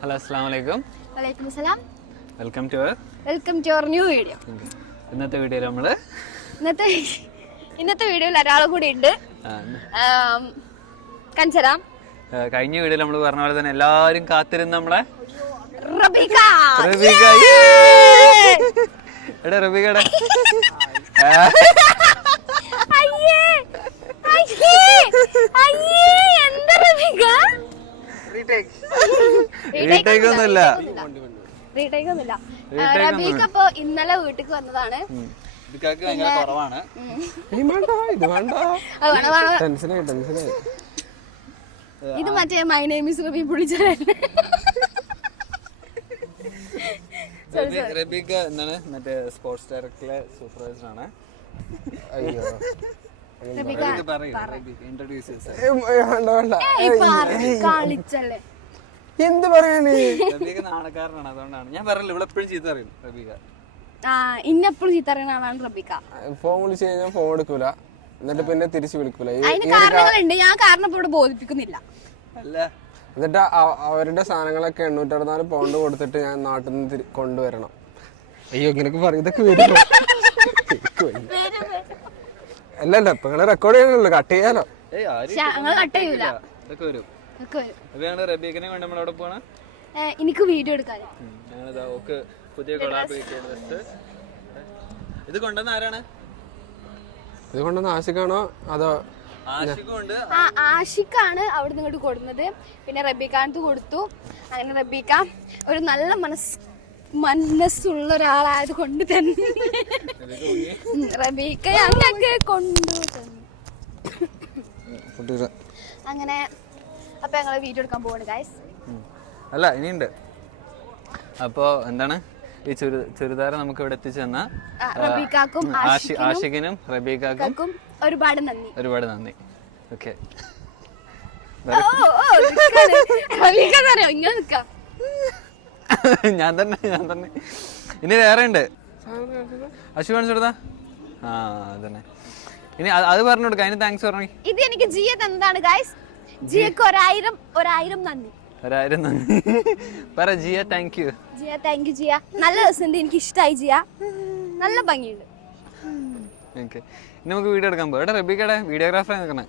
Hello അസ്സലാമലൈക്കും. വലൈക്കും അസ്സലാം. Welcome to our new video. ഇന്നത്തെ വീഡിയോയിൽ നമ്മള് ഇന്നത്തെ വീഡിയോയിൽ ഒരാളും കൂടി ഉണ്ട്. കഞ്ചരാം. കഴിഞ്ഞ വീഡിയോയിൽ നമ്മൾ പറഞ്ഞ പോലെ തന്നെ എല്ലാവരും കാത്തിരുന്ന നമ്മളെ റബീക. എടാ റബീകടെ റീടേക്കൊന്നുമില്ല. റബീക അപ്പൊ ഇന്നലെ വീട്ടിക്ക് വന്നതാണ്. കുറവാണ്. ഇത് മറ്റേ മൈ നെയിം ഈസ് റബീ വിളിച്ചതല്ലേ? റബീക എന്താണ് മറ്റേ സ്പോർട്സ് ഡയറക്ടറിലെ സൂപ്പർവൈസർ ആണ്. കളിച്ചല്ലേ എന്ത് പറയാന്? റബീക നാണക്കാരനാണ്, അതുകൊണ്ടാണ് ഞാൻ പറഞ്ഞില്ല. ഇവിടെ എപ്പോഴും ചീത്ത അറിയും റബീക. ഇന്നെപ്പോഴും ചീത്ത അറിയുന്ന ആളാണ് റബീക. ഫോൺ വിളിച്ചു കഴിഞ്ഞാൽ ഫോൺ എടുക്കൂല, എന്നിട്ട് പിന്നെ തിരിച്ചു വിളിക്കൂല. അതിന് കാരണങ്ങളുണ്ട്, ഞാൻ കാരണം ഇപ്പൊ ഇവിടെ ബോധിപ്പിക്കുന്നില്ല. എന്നിട്ട് അവരുടെ സാധനങ്ങളൊക്കെ 864 പൗണ്ട് കൊടുത്തിട്ട് ഞാൻ നാട്ടിൽ നിന്ന് കൊണ്ടുവരണം. അയ്യോ ഇങ്ങനൊക്കെ പറയും. ഇതൊക്കെ വരുമോ? അല്ലല്ല ഇപ്പൊ നിങ്ങള് റെക്കോർഡ് ചെയ്യാനല്ലോ, കട്ട് ചെയ്യാലോ. റബീഖിനെ കൊണ്ട് നമ്മളവിടെ പോണ എനിക്ക് വീഡിയോ എടുക്കാൻ. പുതിയ ഇത് കൊണ്ടുവന്ന ആരാണ്? ഇത് കൊണ്ടുവന്ന ആഷിഖാണോ അതോ? ആഷിഖാണ് അവിടെ നിന്ന് ഇങ്ങോട്ട് കൊടുക്കുന്നത്. പിന്നെ റബീഖാനത്ത് കൊടുത്തു. അങ്ങനെ റബീഖ ഒരു നല്ല മനസ്സുള്ള ഒരാളായത് കൊണ്ട് തന്നെ റബീഖ ഞങ്ങൾക്ക് കൊണ്ടു തന്നു. അങ്ങനെ അപ്പൊ ഞങ്ങള് വീഡിയോ എടുക്കാൻ പോവാണ് ഗൈസ്. അല്ല ഇനിയുണ്ട്. അപ്പോ എന്താണ് ഈ ചുരിദാർ നമുക്ക് ഇവിടെ എത്തിച്ചു തന്ന ആഷിഖിനും റബീഖാക്കും ഒരുപാട് നന്ദി. ഒരുപാട് നന്ദി. ഓക്കെ ഞാൻ തന്നെ ഇനി വേറെ ഉണ്ട്. അശു കാണിച്ചു കൊടുത്താ അതന്നെ. ഇനി അത് പറഞ്ഞു കൊടുക്ക. അതിന് താങ്ക്സ് പറഞ്ഞു. ഇത് എനിക്ക് ജിയ തന്നതാണ് ഗൈസ്. ജിയക്ക് ഒരായിരം നന്ദി. 1000 നന്ദി പറ Jiya. Thank you Jiya. Thank you Jiya. നല്ല രസമുണ്ട്, എനിക്ക് ഇഷ്ടമായി ജിയ. നല്ല ഭംഗിയുണ്ട്. ഓക്കെ ഇനി നമുക്ക് വീഡിയോ എടുക്കാൻ പോകാം. റബീക്കയുടെ വീഡിയോഗ്രാഫർ നിൽക്കണേ.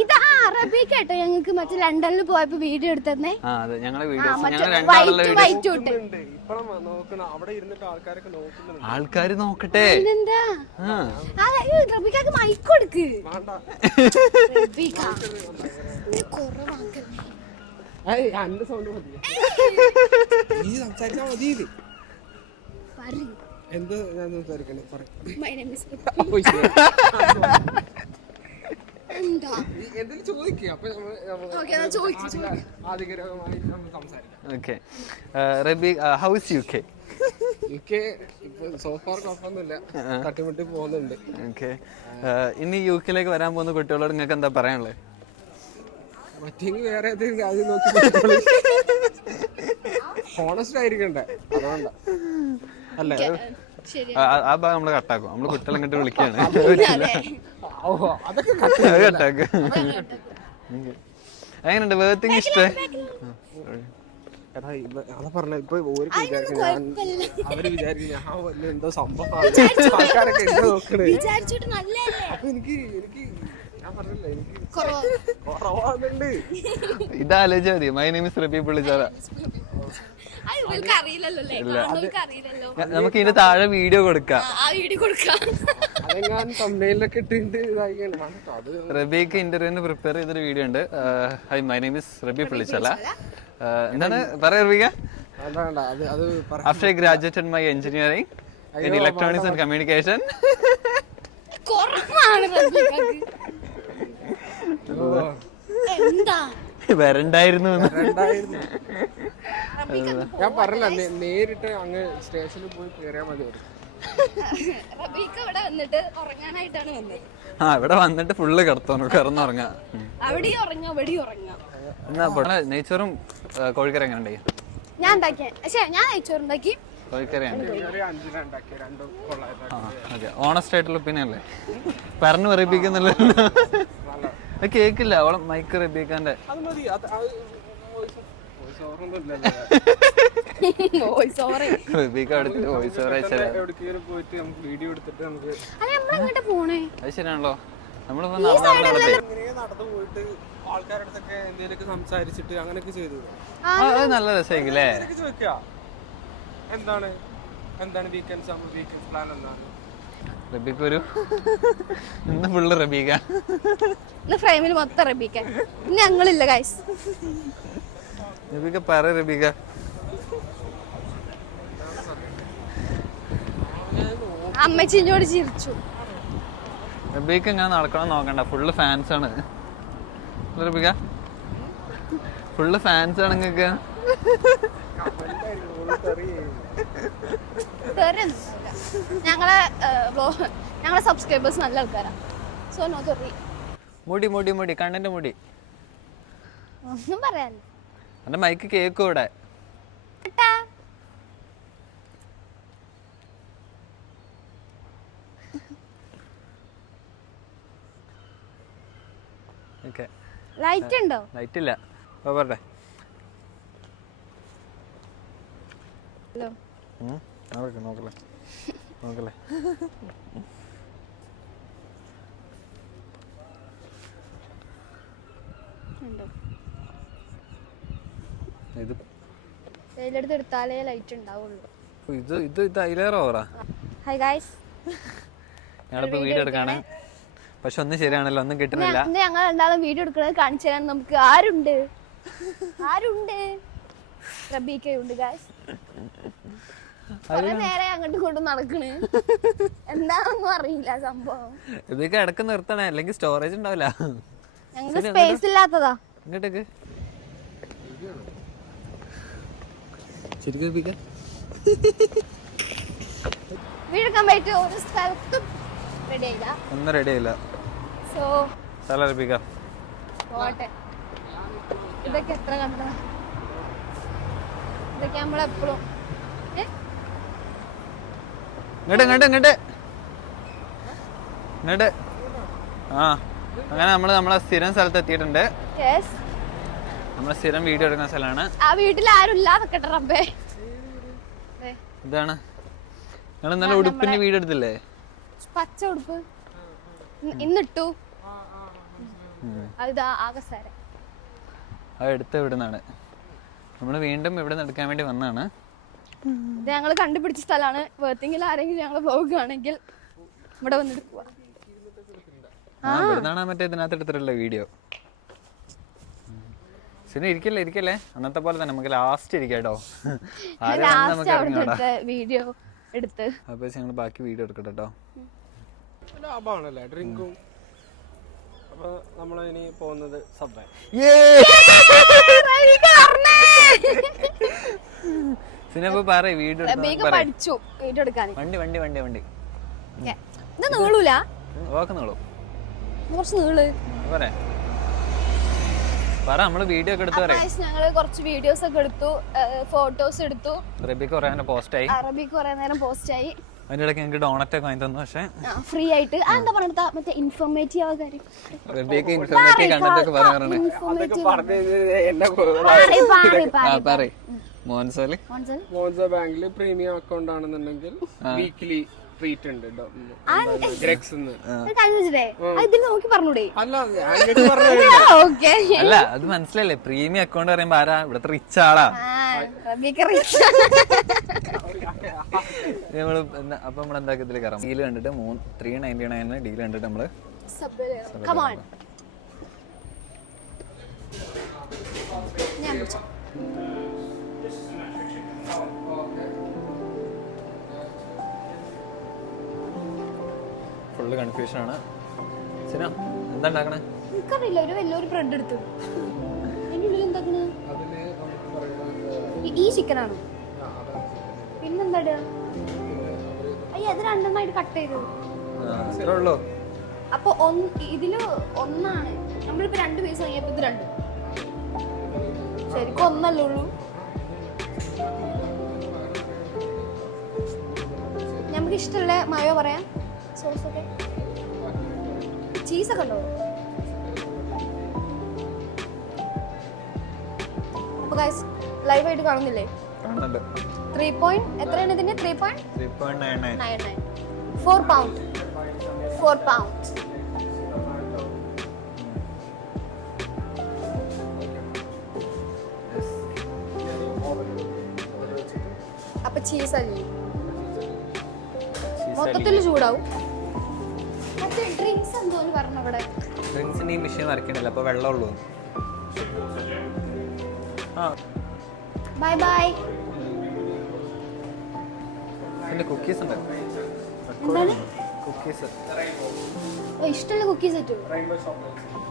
ഇതാ റബീക്ക കേട്ടോ. ഞങ്ങൾക്ക് മറ്റേ ലണ്ടനിൽ പോയപ്പോ വീഡിയോ എടുത്തേ. ആൾക്കാര് നോക്കട്ടെ. റബീക്കക്ക് മൈക്ക് കൊടുക്ക്. എന്ത് ഞാൻ സംസാരിക്കണേ തട്ടിമുട്ടി പോകുന്നുണ്ട്. ഇനി യു കെയിലേക്ക് വരാൻ പോകുന്ന കുട്ടികളോട് നിങ്ങൾക്ക് എന്താ പറയാനുള്ളത്? മറ്റെങ്കിൽ വേറെ ഏതെങ്കിലും കാര്യം നോക്കി ഹോണസ്റ്റ് ആയിരിക്കണ്ടേ, അതുകൊണ്ടാ അല്ലേ? ആ ഭാഗം നമ്മള് കട്ടാക്കും. നമ്മള് കുട്ടികളെ ഇങ്ങോട്ട് വിളിക്കാണ്. എങ്ങനെയുണ്ട് വേർത്തിങ്? ഇഷ്ടം പറഞ്ഞ ഇപ്പൊ അവര് വിചാരിക്കും ഞാൻ എന്തോ സംഭവം ആൾക്കാരൊക്കെ എന്തോ നോക്കണേ. അപ്പൊ എനിക്ക് ഞാൻ പറഞ്ഞില്ല, എനിക്ക് കുറവാകുന്നുണ്ട്. ഇതാലോചിച്ചാ മതി. മൈ നെയിം ഈസ് റബീ വിളിച്ചാലാ. നമുക്ക് ഇതിന്റെ താഴെ വീഡിയോ കൊടുക്കാം. റബീക്ക് ഇന്റർവ്യൂവിന് പ്രിപ്പയർ ചെയ്തൊരു വീഡിയോ ഉണ്ട്. Hi my name is Rabi വിളിച്ചാല. എന്താണ് പറയാ റബീക? After graduated my engineering in electronics and communication. വരണ്ടായിരുന്നു. ഞാൻ പറഞ്ഞില്ല, നേരിട്ട് അങ്ങ് സ്റ്റേഷനിൽ പോയി കയറിയാൽ മതി. ഇവിടെ വന്നിട്ട് ഫുള്ള് കിടന്നുറങ്ങാം. നെയ്ച്ചോറും കോഴിക്കറി എങ്ങനെ ഉണ്ടായി? ഞാൻ നെയ്ച്ചോറുണ്ടാക്കി. ഓണസ്റ്റ് ആയിട്ടുള്ള ഒപ്പീനിയല്ലേ? പറഞ്ഞു പറയിപ്പിക്കുന്നില്ല. കേക്കില്ല അവളെ മൈക്ക് റബീഖാന്റെ വോയിസ് ഓവർ റബീക്ക അടുത്ത് വോയിസ് ഓവർ അയച്ചാൽ പോയിട്ട് നമുക്ക് വീഡിയോ എടുത്തിട്ട് നമുക്ക് അല്ല നമ്മളെങ്ങോട്ട് പോണേ അത് ശരിയാണല്ലോ നമ്മളിപ്പോ ഇങ്ങനെ നടന്നു പോയിട്ട് ആൾക്കാരുടെ അടുത്തൊക്കെ എന്തെങ്കിലുമൊക്കെ സംസാരിച്ചിട്ട് അങ്ങനെയൊക്കെ ചെയ്തു അത് നല്ല രസമായിരിക്കും അല്ലേ? ചോദിക്കാ എന്താണ് എന്താണ് വീക്കെൻഡ്സ് പ്ലാൻ എന്താണ്? റബീക്ക ഒരു ഇന്ന് ഫുള്ള് റബീക്ക, ഇന്ന് ഫ്രെയിമിൽ മൊത്തം റബീക്ക. ഇന്ന് ഞങ്ങളില്ല ഗൈസ്. റബീക്ക പറ റബീക്ക. അമ്മച്ചിനോട് ചിരിച്ചു. റബീക്ക ഇങ്ങനെ നടക്കണം നോക്കണ്ട, ഫുള്ള് ഫാൻസ് ആണ് റബീക്ക, ഫുള്ള് ഫാൻസ് ആണ് നിങ്ങക്ക്. ഞങ്ങളെ സബ്സ്ക്രൈബേഴ്സ് നല്ല ആൾക്കാരാ. സോ നോ തെറി. മുടി മുടി മുടി കണ്ണിന്റെ മുടി ഒന്നും പറയാനില്ല. എന്റെ മൈക്ക് കേക്കും ഇവിടെ. ലൈറ്റ് ഉണ്ടോ? ലൈറ്റ് ഇല്ല. പറട്ടെ നോക്കല്ലേ നോക്കല്ലേ. ഇത് വെയിലെടുത്ത് എടുത്താലേ ലൈറ്റ് ഉണ്ടാവുള്ളൂ. ഇത് ഇത് ഇത് അതിലേറെ ഓറാ. ഹായ് ഗൈസ്, ഞങ്ങളിപ്പോ വീഡിയോ എടുക്കാണ്. പക്ഷെ ഒന്നും ശരിയാണല്ലോ, ഒന്നും കിട്ടുന്നില്ല. ഞങ്ങൾ രണ്ടാളും വീഡിയോ എടുക്കുന്നത് കാണിച്ചു തരാൻ നമുക്ക് ആരുണ്ട്? റബീക്കയുണ്ട് ഗൈസ്. കുറെ നേരെ അങ്ങോട്ടും ഇങ്ങോട്ടും നടക്കണ്, എന്താണെന്നും അറിയില്ല സംഭവം. ഇതൊക്കെ ഇടക്ക് നിർത്തണേ, അല്ലെങ്കിൽ സ്റ്റോറേജ് ഉണ്ടാവില്ല. ഞങ്ങൾക്ക് സ്പേസ് ഇല്ലാത്തതാ. ഇങ്ങോട്ടേക്ക് ശരിക്കും വീടെടുക്കാൻ പോയിട്ട് ഒരു സ്ഥലത്തും റെഡി ആയില്ല, ഒന്നും റെഡി ആയില്ല. സോ പോട്ടെ. ഇതൊക്കെ എത്ര കണ്ട, ഇതൊക്കെ നമ്മളെപ്പോഴും ഇങ്ങോട്ട് ഇങ്ങോട്ട് ഇങ്ങോട്ട് ഇങ്ങോട്ട്. ആ അങ്ങനെ നമ്മളെ സ്ഥിരം സ്ഥലത്ത് എത്തിയിട്ടുണ്ട്. നമ്മളെ സ്ഥിരം വീഡിയോ എടുക്കുന്ന സ്ഥലമാണ്. ആ വീട്ടിൽ ആരും ഇല്ലാതെ റബ്ബേ. ഇതാണ് നിങ്ങൾ ഇന്നലെ ഉടുപ്പിന്റെ വീഡിയോ എടുത്തില്ലേ? പച്ച ഉടുപ്പ് ഇന്നിട്ടു. അത് ആകസാരം അത് എടുത്ത് ഇവിടുന്നാണ്. നമ്മള് വീണ്ടും ഇവിടെ നിന്ന് എടുക്കാൻ വേണ്ടി വന്നാണ്. ഇത് ഞങ്ങൾ കണ്ടുപിടിച്ച സ്ഥലമാണ്. വേർത്തെങ്കിലും ആരെങ്കിലും ഞങ്ങളെ വ്ലോഗ് ആണെങ്കിൽ ഇവിടെ വന്നെടുക്കുക. ഇവിടുന്നാണ് മറ്റേ ഇതിനകത്ത് എടുത്തിട്ടുള്ള വീഡിയോ. ശരി, ഇരിക്കല്ലേ ഇരിക്കല്ലേ, അന്നത്തെ പോലെ തന്നെ നമുക്ക് ലാസ്റ്റ് ഇരിക്കാട്ടോ. വീഡിയോ എടുത്ത് അപ്പൊ ഞങ്ങൾ ബാക്കി വീഡിയോ എടുക്കട്ടെ കേട്ടോ. ലാഭമാണല്ലേ ഡ്രിങ്കും. അപ്പൊ നമ്മളിനി പോകുന്നത് സബ്വേ. പഠിച്ചു വീഡിയോ എടുക്കാൻ. വണ്ടി വണ്ടി വണ്ടി വണ്ടി ഇത് നീളൂല, നീളും കുറച്ച് നീള്. പറ, നമ്മള് വീഡിയോ ഒക്കെ എടുത്തു. ഞങ്ങള് കുറച്ച് വീഡിയോസ് ഒക്കെ എടുത്തു, ഫോട്ടോസ് എടുത്തു. റബീക്ക് കുറെ നേരം പോസ്റ്റ് ആയി. അതിന്റെ ഇടയ്ക്ക് ഞങ്ങൾക്ക് ഡോണറ്റ് ഒക്കെ വാങ്ങി തന്നു. പക്ഷെ ഫ്രീ ആയിട്ട് എന്താ പറയുക, മറ്റേ ഇൻഫോർമേറ്റീവ് കാര്യം. റബീക്ക് ഇൻഫോർമേറ്റീവ് കണ്ടന്റ് ഒക്കെ പറഞ്ഞു. മോൻസ ബാങ്കിൽ പ്രീമിയം അക്കൗണ്ട് ആണെന്നുണ്ടെങ്കിൽ വീക്ക്ലി ട്രീറ്റ് ഉണ്ട്. അല്ല, അത് മനസ്സിലല്ലേ, പ്രീമിയം അക്കൗണ്ട് പറയുമ്പോ ആരാ ഇവിടുത്തെ റിച്ച് ആളാ. നമ്മള് അപ്പൊ നമ്മൾ എന്താ ഇതിൽ കയറാം. ഡീല് കണ്ടിട്ട് 399 ഡീല് കണ്ടിട്ട് നമ്മള് ഫുള്ള് കൺഫ്യൂഷൻ ആണ്. സിന എന്താ ഉണ്ടാക്കണേ? എനിക്കറിയില്ല. ഒരു വലിയൊരു ബ്രെഡ് എടുത്തു. അതിന്റെ ഉള്ളിൽ എന്താക്കണേ? ഈ ചിക്കനാണോ? പിന്നെന്താ? അയ്യ, അത് രണ്ടെണ്ണമായിട്ട് കട്ട് ചെയ്തു. അപ്പൊ ഇതില് ഒന്നാണ്. നമ്മളിപ്പോ 2 പീസ് വാങ്ങിയപ്പോ ഇത് 2. ശരിക്കും ഒന്നല്ലേ ഉള്ളൂ. നമുക്ക് ഇഷ്ടമുള്ള മയോ പറയാം. സോസൊക്കെ ചീസൊക്കെ ഉണ്ടോ? അപ്പൊ ഗൈസ് ലൈവ് ആയിട്ട് കാണുന്നില്ലേ? കാണുന്നുണ്ട്. 3 പോയിന്റ് എത്രയാണ് ഇതിന്റെ? 3.99 4 പൗണ്ട് 4 പൗണ്ട്. അപ്പൊ ചീസ് അല്ലേ മൊത്തത്തിൽ ചൂടാവും. മറ്റേ ഡ്രിങ്ക്സ് എന്തോന്ന് പറഞ്ഞു ഇവിടെ. ഡ്രിങ്ക്സിന് ഈ മെഷീൻ വരക്കണില്ല, അപ്പൊ വെള്ളം ഉള്ളൂ. Bye bye. പിന്നെ കുക്കീസ് ഉണ്ട്. എന്താണ് കുക്കീസ് ഇഷ്ടമുള്ള കുക്കീസ് പറ്റുള്ളൂ.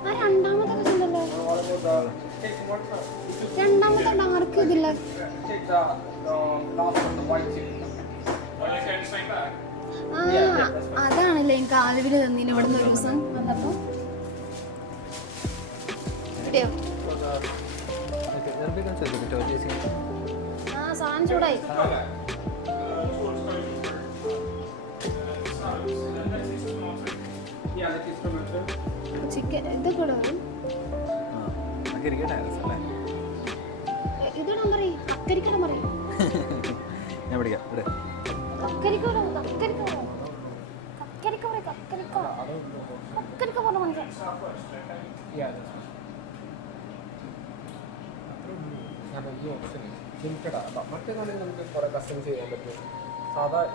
ആ രണ്ടാമത്തെ ഉണ്ടല്ലോ, രണ്ടാമത്തെ ആർക്കും ഇതില്ല. ആ അതാണല്ലേ എനിക്ക് ആലുവില് തന്നീന് ഇവിടെ നിന്ന് ഒരു ദിവസം വന്നപ്പോ. കിട്ടിയോ? ആ സാധനം ചൂടായി. ചിക്കൻ ഇതൊക്കെ ഇതിടാൻ പറയും, അക്കരിക്കിടാൻ പറയും. ഞാൻ പിടിക്കാം. കക്കരിക്ക പറഞ്ഞ മനസ്സിലായി.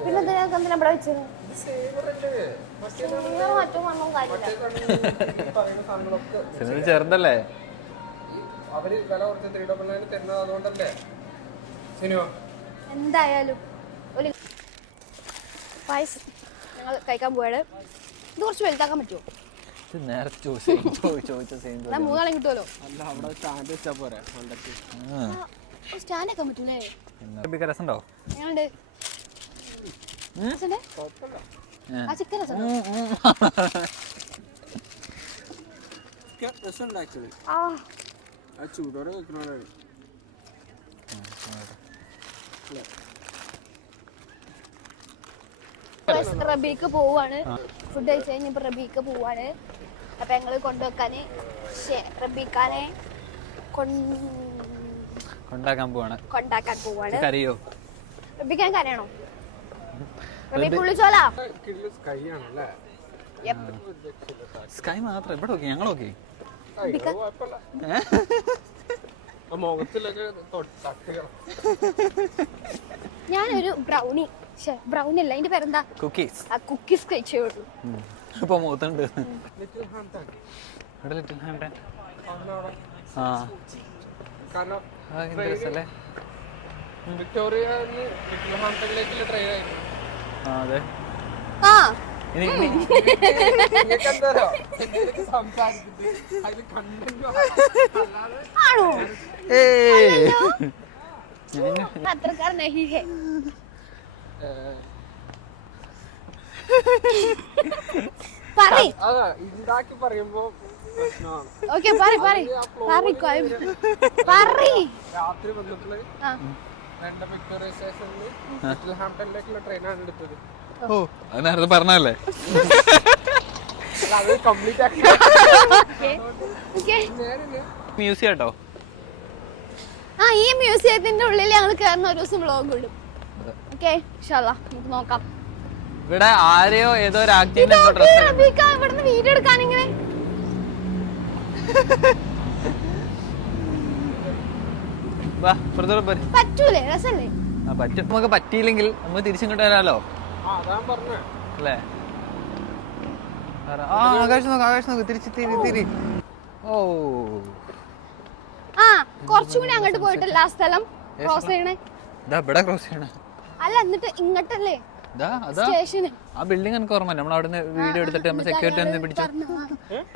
പിന്നെ എന്തിനാ ഇവിടെ വെച്ചത്? ചെറുതല്ലേ അവര് വില കുറച്ച് 399 തരുന്നത് അതുകൊണ്ടല്ലേ. എന്തായാലും ഒരു പായസം ഞങ്ങൾ കഴിക്കാൻ പോവാണ്. ഇത് കുറച്ച് വലുതാക്കാൻ പറ്റുമോ? നേരത്തെ മൂന്നാളും കിട്ടുമല്ലോ. സ്റ്റാൻഡ് ആക്കാൻ പറ്റൂലേ? രസമുണ്ടോ? ഞങ്ങളുണ്ട്. ആ ചിക്കൻ രസം. ചൂടോടെ വെക്കണോടാണ്. റബിക്ക് പോവാണ്. ഫുഡ് കഴിച്ച് കഴിഞ്ഞപ്പോ റബിക്ക് പോവാണ്. അപ്പൊ ഞങ്ങള് കൊണ്ടുവെക്കാന് റബിക്കാനെ കൊണ്ടാക്കാൻ പോവാണ്. കരയോ? റബിക്കാൻ കരയണോ? റബി പുള്ളിച്ചോല സ്കൈ മാത്രം ഇവിടെ നോക്കി, ഞങ്ങൾ നോക്കി. ഞാനൊരു ബ്രൗണി അല്ല അതിന്റെ പേരെന്താ, കുക്കീസ് കഴിച്ചേ ഉള്ളൂ. ഇപ്പൊ മൂത്തുണ്ട്. Little Hampton. ആ രസല്ലേ? അതെ. പത്രക്കാർ നഹി ഹേ. ഇതാക്കി പറയുമ്പോ രാത്രി വന്നിട്ടുള്ള വിക്ടോറിയ സ്റ്റേഷനിൽ ലിറ്റിൽ ഹാംപ്ടണിലേക്കുള്ള ട്രെയിനാണ് എടുത്തത്. ഓ അത് നേരത്തെ പറഞ്ഞല്ലേ. അത് കംപ്ലീറ്റ് ആക്കി മ്യൂസിയം കേട്ടോ. ആ ഈ മ്യൂസിയത്തിന്റെ ഉള്ളിൽ ഞങ്ങൾ കയറുന്ന ഒരു ദിവസം വ്ളോഗ് ഇടും. ഓക്കേ ഇൻഷാല്ലാ നമുക്ക് നോക്കാം. ഇവിടെ ആരെയോ ഏതോ ഒരു ആക്ടിന്റെ ഡ്രസ് ഇവിടുന്ന് വീഡിയോ എടുക്കാൻ ഇങ്ങനെ പറ്റൂലേ? രസല്ലേ? പറ്റും. നമുക്ക് പറ്റിയില്ലെങ്കിൽ നമുക്ക് തിരിച്ചിങ്ങോട്ട് വരാലോ അല്ലേ? ആകാശം നോക്ക്, ആകാശം നോക്ക്. തിരിച്ച് തിരി. ഓ ആ കുറച്ചും കൂടി അങ്ങോട്ട് പോയിട്ടല്ല ആ സ്ഥലം ക്രോസ് ചെയ്യണേ. ഇവിടെ ക്രോസ് ചെയ്യണേ അല്ല എന്നിട്ട് ഇങ്ങോട്ടല്ലേ സ്റ്റേഷന്. ആ ബിൽഡിംഗ് എനിക്ക് ഓർമ്മ. നമ്മൾ അവിടെ വീഡിയോ എടുത്തിട്ട് നമ്മൾ സെക്യൂരിറ്റി ഒന്ന് പിടിച്ചു.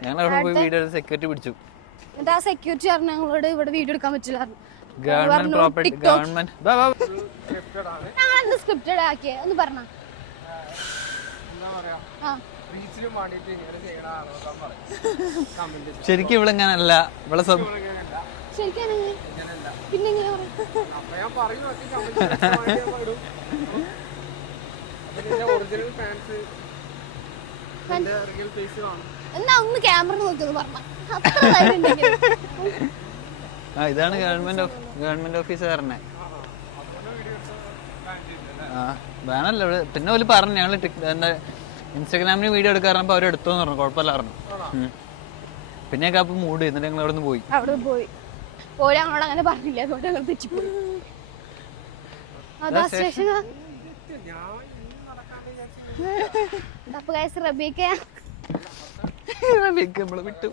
ഞങ്ങൾ അവിടെ പോയി വീഡിയോ എടുത്ത് സെക്യൂരിറ്റി പിടിച്ചു. എന്നിട്ട് ആ സെക്യൂരിറ്റി പറഞ്ഞു ഞങ്ങളോട് ഇവിടെ വീഡിയോ എടുക്കാൻ പറ്റില്ല. Government property, government. ഞങ്ങൾ എന്ത് സ്ക്രിപ്റ്റഡ് ആക്കിയേ ഒന്ന് പറഞ്ഞ. ശരിക്കും ഇവിടെ ഇങ്ങനല്ല. ഇവിടെ ശരിക്കും പിന്നെ എന്നാ ഒന്ന് ക്യാമറ നോക്കിയത് പറഞ്ഞ. ആ ഇതാണ് ഗവൺമെന്റ് ഓഫീസുകാരനെ. ആ വേണമല്ലോ ഇവിടെ. പിന്നെ ഓല് പറഞ്ഞു ഞങ്ങൾ എന്താ ഇൻസ്റ്റാഗ്രാമിന് വീഡിയോ എടുക്കാറുണ്ട്, അവർ എടുത്തോന്ന് പറഞ്ഞു, കുഴപ്പമില്ല പറഞ്ഞു. പിന്നെ ഞങ്ങൾക്ക് അപ്പം മൂഡ് എന്നിട്ട് ഞങ്ങൾ അവിടെ നിന്ന് പോയി. അവിടെ പോയി ഓരോ ഞങ്ങളോട് അങ്ങനെ പറഞ്ഞില്ല, അതുകൊണ്ട് ഞങ്ങൾ തെറ്റിപ്പോയി. അതാ സ്റ്റേഷൻ. അപ്പൊ ഗൈസ് റബീക്ക് വിട്ടു.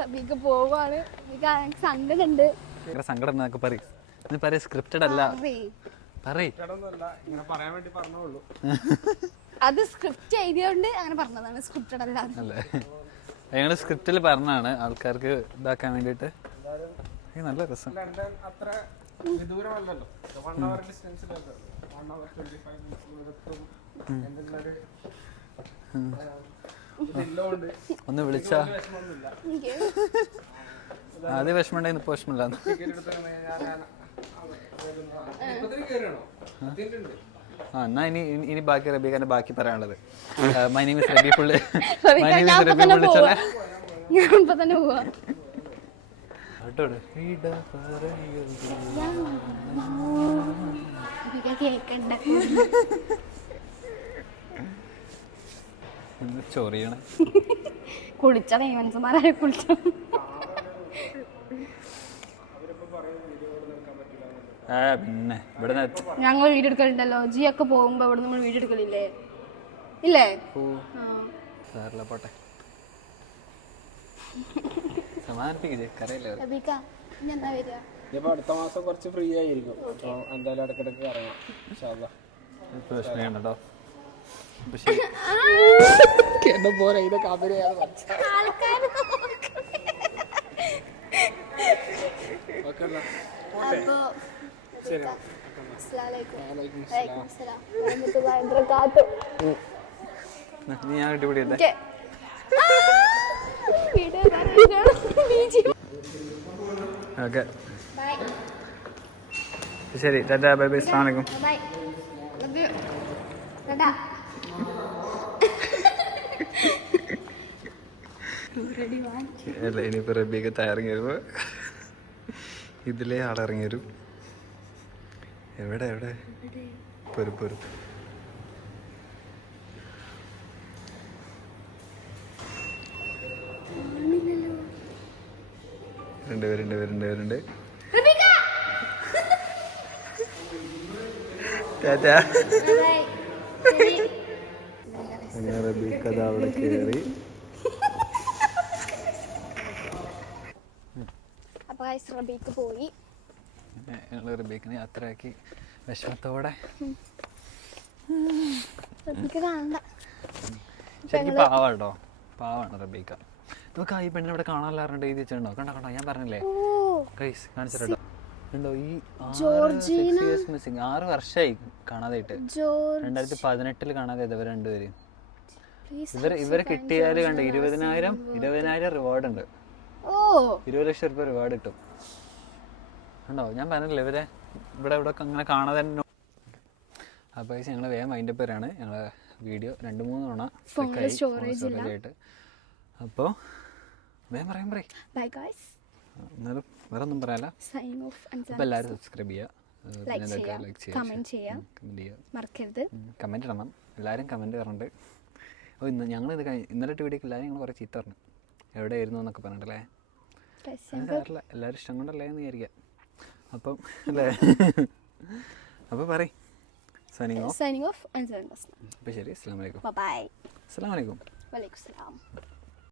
റബീക്ക് പോവാണ്. സങ്കടമുണ്ട്. സങ്കടം എന്നൊക്കെ പറയും. സ്ക്രിപ്റ്റഡ് അല്ല പറയ്. അത് സ്ക്രിപ്റ്റ് എഴുതിയോണ്ട് അങ്ങനെ പറഞ്ഞതാണ്, സ്ക്രിപ്റ്റഡ് അല്ല. അല്ലേ ഞങ്ങള് സ്ക്രിപ്റ്റിൽ പറഞ്ഞാണ് ആൾക്കാർക്ക് ഇതാക്കാൻ വേണ്ടിട്ട്. നല്ല രസം. ഒന്ന് വിളിച്ചാ ആദ്യം വിഷമമുണ്ടായിരുന്നു, ഇപ്പൊ വിഷമില്ല. ആ എന്നാ ഇനി ബാക്കി റബീഖാന്റെ ബാക്കി പറയാനുള്ളത്. മൈ നെയിം ഈസ് റബീ പുള്ളി. തന്നെ പോവാ. ചൊറിയണ കുളിച്ച മനസ്സന്മാരെ കുളിച്ച. പിന്നെ ഇവിടെ ഞങ്ങൾ വീഡിയോ എടുക്കലുണ്ടല്ലോ. ജി ഒക്കെ പോകുമ്പോ ഇവിടെ നമ്മൾ വീഡിയോ എടുക്കലില്ലേ? ഇല്ലേ? സാറില്ല പോട്ടെ. സമാധാനിപ്പിക്കല്ലേ. അടുത്ത മാസം കുറച്ച് ഫ്രീ ആയിരിക്കും. എന്തായാലും ഇടക്കിടക്ക് ഇറങ്ങാം. കേട്ടോ പോലെ ഇതൊക്കെ അവരെയാണ്. ഞാൻ അടിപൊളിയല്ലേ. ഓക്കെ ശരി, ടാറ്റാ ബൈ ബൈ, അസ്സലാമു അലൈക്കും. അല്ല ഇനിയിപ്പോ റബീക്ക് തയ്യാറങ്ങി വരുമ്പോ ഇതിലേ ആളിറങ്ങി വരും. എവിടെ പൊരു വരുന്നുണ്ട്. ടാറ്റാ. അങ്ങനെ റബീക്ക് അത് അവിടെ കയറി. റബീക്ക് പോയി. ഞങ്ങൾ റബീക്കിനെ യാത്രയാക്കി വിഷമത്തോടെ. ശരിക്കും പാവാട്ടോ, പാവാണ് റബീക്ക. ഇതൊക്കെ ഈ പെണ്ണിനെ ഇവിടെ കാണാറില്ലാറുണ്ട് എഴുതി വെച്ചിട്ടുണ്ടോ? കണ്ടോ ഞാൻ പറഞ്ഞില്ലേ ഗൈസ്, കാണിച്ചിട്ടോ. ഉണ്ടോ ഈ 6 വർഷമായി കാണാതായിട്ട്. 2018 കാണാതെ ഇവർ രണ്ടുപേരും. ഇവരെ കിട്ടിയാല് കണ്ട 20,000 റിവാർഡ് ഉണ്ട്. 20 ലക്ഷം രൂപ റിവാർഡ് കിട്ടും. ഉണ്ടോ ഞാൻ പറഞ്ഞില്ലേ ഇവരെ ഇവിടെ അങ്ങനെ കാണാതെ. അപ്പോൾ ഞങ്ങൾ വേഗം അതിൻ്റെ പേരാണ് ഞങ്ങളെ വീഡിയോ 2-3 തവണ സ്റ്റോറേജായിട്ട്. അപ്പോൾ വേഗം പറയും എന്നാലും വേറെ ഒന്നും പറയാല്ല. അപ്പോൾ എല്ലാവരും സബ്സ്ക്രൈബ് ചെയ്യുക, ലൈക്ക് ചെയ്യുക, കമൻറ്റ് ചെയ്യുക, കമൻറ്റ് ഇടണം. എല്ലാവരും കമൻറ്റ് പറഞ്ഞിട്ട്. ഞങ്ങളിത് ഇന്നലത്തെ വീഡിയോക്ക് എല്ലാവരും ഞങ്ങൾ കുറേ ചീത്ത പറഞ്ഞു, എവിടെയായിരുന്നു എന്നൊക്കെ പറഞ്ഞിട്ടല്ലേ. എല്ലാവരും ഇഷ്ടം കൊണ്ടല്ലേ എന്ന് വിചാരിക്കാം. അപ്പം അല്ലേ അപ്പോൾ പറയും സൈനിങ് ഓഫ്. അപ്പോൾ ശരി, അസ്സലാമു അലൈക്കും. ബൈ. അസ്സലാമു അലൈക്കും. വലൈക്കും സലാം.